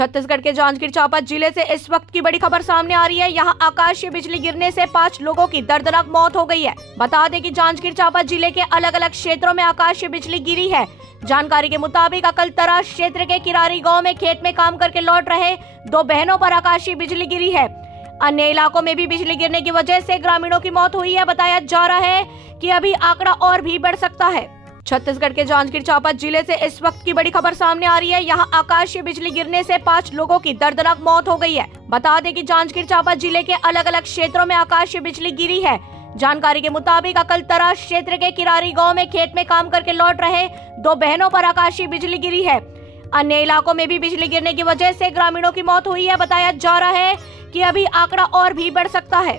छत्तीसगढ़ के जांजगीर चांपा जिले से इस वक्त की बड़ी खबर सामने आ रही है। यहां आकाशीय बिजली गिरने से 5 लोगों की दर्दनाक मौत हो गई है। बता दें कि जांजगीर चांपा जिले के अलग अलग क्षेत्रों में आकाशीय बिजली गिरी है। जानकारी के मुताबिक अकलतरा क्षेत्र के किरारी गांव में खेत में काम करके लौट रहे 2 बहनों पर आकाशीय बिजली गिरी है। अन्य इलाकों में भी बिजली गिरने की वजह से ग्रामीणों की मौत हुई है। बताया जा रहा है कि अभी आंकड़ा और भी बढ़ सकता है। छत्तीसगढ़ के जांजगीर चांपा जिले से इस वक्त की बड़ी खबर सामने आ रही है। यहां आकाशीय बिजली गिरने से 5 लोगों की दर्दनाक मौत हो गई है। बता दें कि जांजगीर चांपा जिले के अलग अलग क्षेत्रों में आकाशीय बिजली गिरी है। जानकारी के मुताबिक अकलतरा क्षेत्र के किरारी गांव में खेत में काम करके लौट रहे 2 बहनों पर आकाशीय बिजली गिरी है। अन्य इलाकों में भी बिजली गिरने की वजह से ग्रामीणों की मौत हुई है। बताया जा रहा है कि अभी आंकड़ा और भी बढ़ सकता है।